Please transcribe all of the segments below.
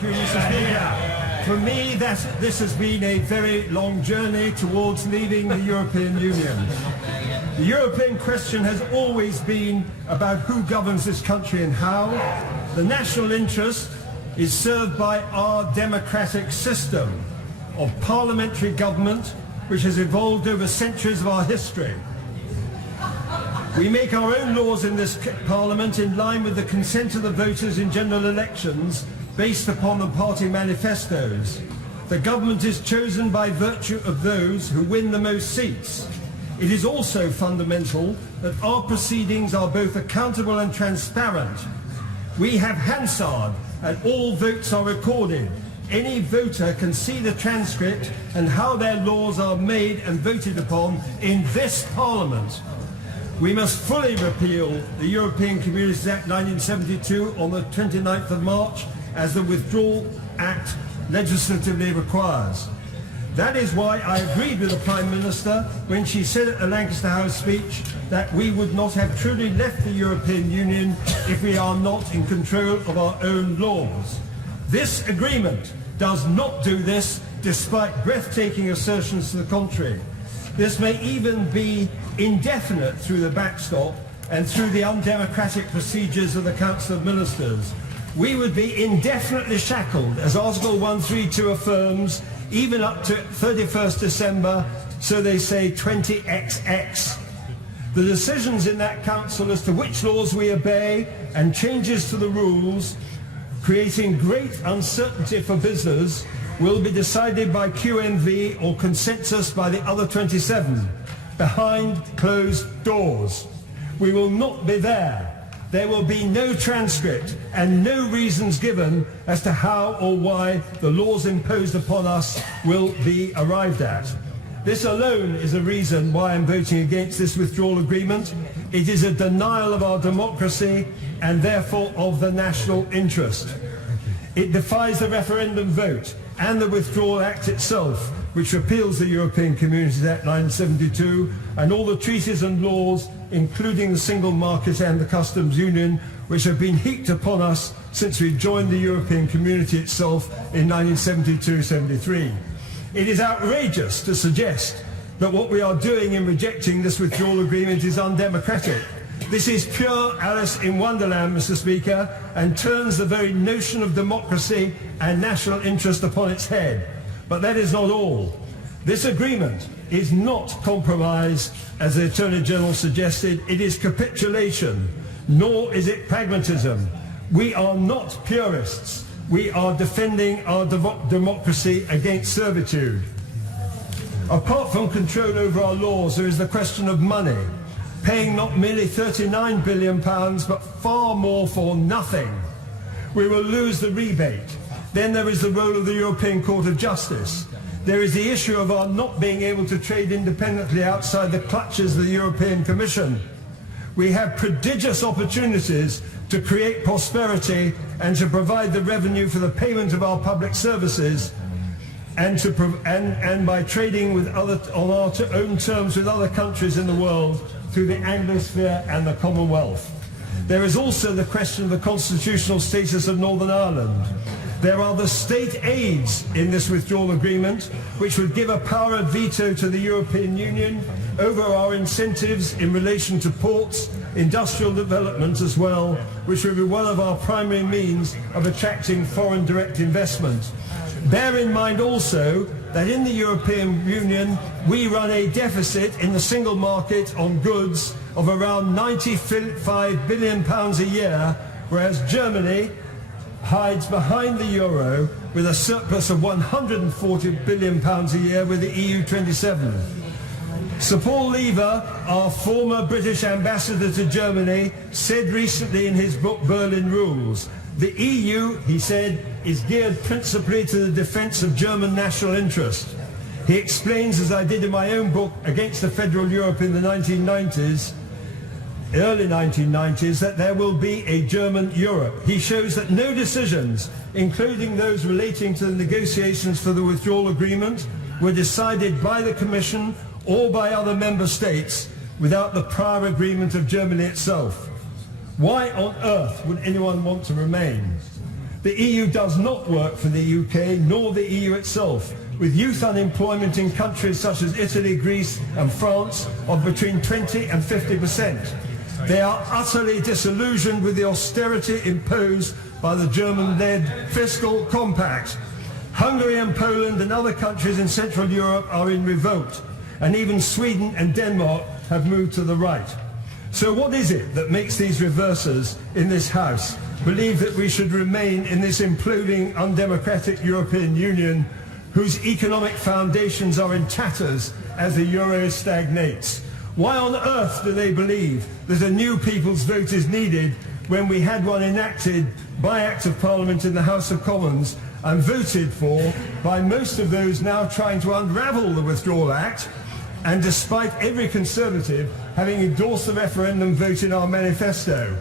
Thank you, Mr. Speaker. For me, this has been a very long journey towards leaving the European Union. The European question has always been about who governs this country and how. The national interest is served by our democratic system of parliamentary government, which has evolved over centuries of our history. We make our own laws in this Parliament in line with the consent of the voters in general elections based upon the party manifestos. The government is chosen by virtue of those who win the most seats. It is also fundamental that our proceedings are both accountable and transparent. We have Hansard and all votes are recorded. Any voter can see the transcript and how their laws are made and voted upon in this Parliament. We must fully repeal the European Communities Act 1972 on the 29th of March as the Withdrawal Act legislatively requires. That is why I agreed with the Prime Minister when she said at the Lancaster House speech that we would not have truly left the European Union if we are not in control of our own laws. This agreement does not do this, despite breathtaking assertions to the contrary. This may even be indefinite through the backstop and through the undemocratic procedures of the Council of Ministers. We would be indefinitely shackled, as Article 132 affirms, even up to 31st December, so they say 20XX. The decisions in that council as to which laws we obey and changes to the rules, creating great uncertainty for business, will be decided by QMV or consensus by the other 27, behind closed doors. We will not be there. There will be no transcript and no reasons given as to how or why the laws imposed upon us will be arrived at. This alone is a reason why I'm voting against this withdrawal agreement. It is a denial of our democracy and therefore of the national interest. It defies the referendum vote and the Withdrawal Act itself, which repeals the European Communities Act 1972 and all the treaties and laws, including the single market and the customs union, which have been heaped upon us since we joined the European community itself in 1972-73. It is outrageous to suggest that what we are doing in rejecting this withdrawal agreement is undemocratic. This is pure Alice in Wonderland, Mr. Speaker, and turns the very notion of democracy and national interest upon its head. But that is not all. This agreement is not compromise, as the Attorney General suggested. It is capitulation, nor is it pragmatism. We are not purists. We are defending our democracy against servitude. Apart from control over our laws, there is the question of money, paying not merely £39 billion, but far more for nothing. We will lose the rebate. Then there is the role of the European Court of Justice. There is the issue of our not being able to trade independently outside the clutches of the European Commission. We have prodigious opportunities to create prosperity and to provide the revenue for the payment of our public services and by trading with on our own terms with other countries in the world through the Anglosphere and the Commonwealth. There is also the question of the constitutional status of Northern Ireland. There are the state aids in this withdrawal agreement, which would give a power of veto to the European Union over our incentives in relation to ports, industrial development as well, which will be one of our primary means of attracting foreign direct investment. Bear in mind also that in the European Union we run a deficit in the single market on goods of around £95 billion a year, whereas Germany hides behind the euro with a surplus of £140 billion a year with the EU 27. Sir Paul Lever, our former British ambassador to Germany, said recently in his book Berlin Rules, the EU, he said, is geared principally to the defence of German national interest. He explains, as I did in my own book Against the Federal Europe in the 1990s, early 1990s, that there will be a German Europe. He shows that no decisions, including those relating to the negotiations for the withdrawal agreement, were decided by the Commission or by other member states without the prior agreement of Germany itself. Why on earth would anyone want to remain? The EU does not work for the UK, nor the EU itself, with youth unemployment in countries such as Italy, Greece and France of between 20 and 50%. They are utterly disillusioned with the austerity imposed by the German-led fiscal compact. Hungary and Poland and other countries in Central Europe are in revolt, and even Sweden and Denmark have moved to the right. So what is it that makes these reversers in this House believe that we should remain in this imploding, undemocratic European Union whose economic foundations are in tatters as the euro stagnates? Why on earth do they believe that a new people's vote is needed when we had one enacted by Act of Parliament in the House of Commons and voted for by most of those now trying to unravel the Withdrawal Act, and despite every Conservative having endorsed the referendum vote in our manifesto?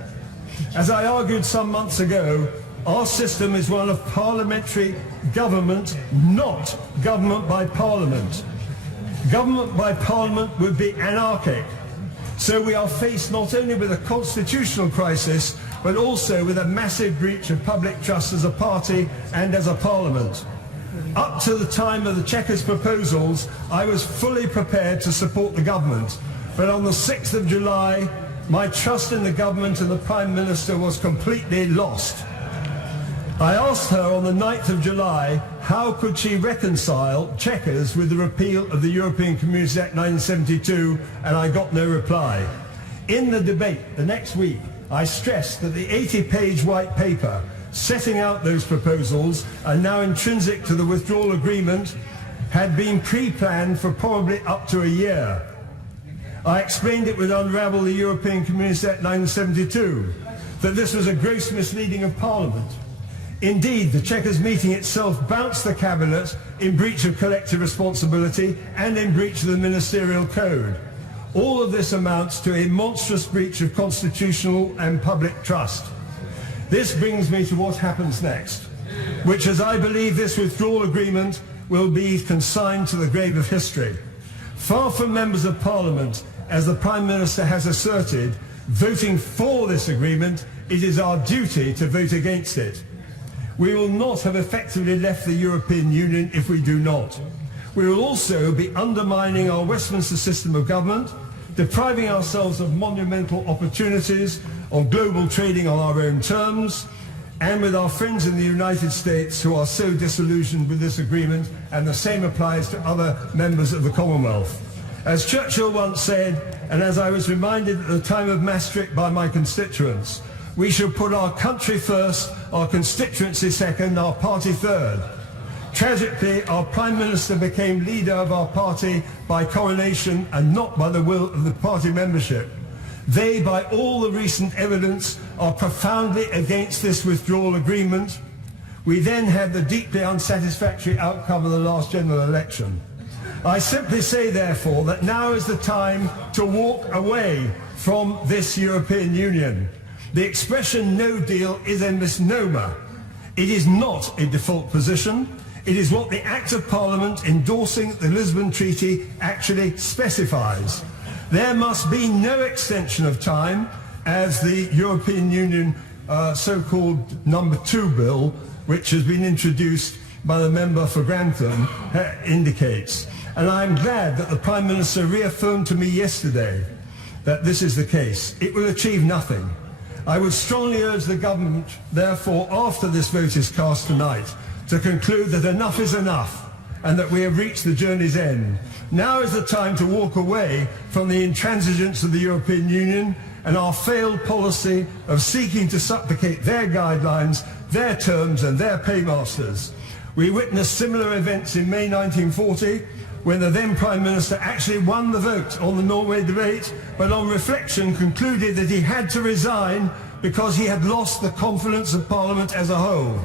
As I argued some months ago, our system is one of parliamentary government, not government by parliament. Government by parliament would be anarchic. So we are faced not only with a constitutional crisis, but also with a massive breach of public trust as a party and as a parliament. Up to the time of the Chequers proposals, I was fully prepared to support the government. But on the 6th of July, my trust in the government and the Prime Minister was completely lost. I asked her on the 9th of July how could she reconcile Chequers with the repeal of the European Communities Act 1972, and I got no reply. In the debate the next week, I stressed that the 80-page white paper setting out those proposals and now intrinsic to the withdrawal agreement had been pre-planned for probably up to a year. I explained it would unravel the European Communities Act 1972, that this was a gross misleading of Parliament. Indeed, the Chequers meeting itself bounced the Cabinet in breach of collective responsibility and in breach of the Ministerial Code. All of this amounts to a monstrous breach of constitutional and public trust. This brings me to what happens next, which, as I believe, this withdrawal agreement will be consigned to the grave of history. Far from members of Parliament, as the Prime Minister has asserted, voting for this agreement, it is our duty to vote against it. We will not have effectively left the European Union if we do not. We will also be undermining our Westminster system of government, depriving ourselves of monumental opportunities on global trading on our own terms, and with our friends in the United States who are so disillusioned with this agreement, and the same applies to other members of the Commonwealth. As Churchill once said, and as I was reminded at the time of Maastricht by my constituents, we should put our country first, our constituency second, our party third. Tragically, our Prime Minister became leader of our party by coronation and not by the will of the party membership. They, by all the recent evidence, are profoundly against this withdrawal agreement. We then had the deeply unsatisfactory outcome of the last general election. I simply say, therefore, that now is the time to walk away from this European Union. The expression no deal is a misnomer. It is not a default position. It is what the Act of Parliament endorsing the Lisbon Treaty actually specifies. There must be no extension of time, as the European Union so-called number 2 bill, which has been introduced by the member for Grantham, indicates. And I'm glad that the Prime Minister reaffirmed to me yesterday that this is the case. It will achieve nothing. I would strongly urge the government, therefore, after this vote is cast tonight, to conclude that enough is enough and that we have reached the journey's end. Now is the time to walk away from the intransigence of the European Union and our failed policy of seeking to supplicate their guidelines, their terms and their paymasters. We witnessed similar events in May 1940 when the then Prime Minister actually won the vote on the Norway debate, but on reflection concluded that he had to resign because he had lost the confidence of Parliament as a whole.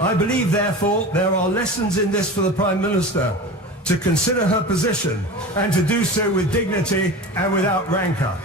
I believe, therefore, there are lessons in this for the Prime Minister to consider her position and to do so with dignity and without rancour.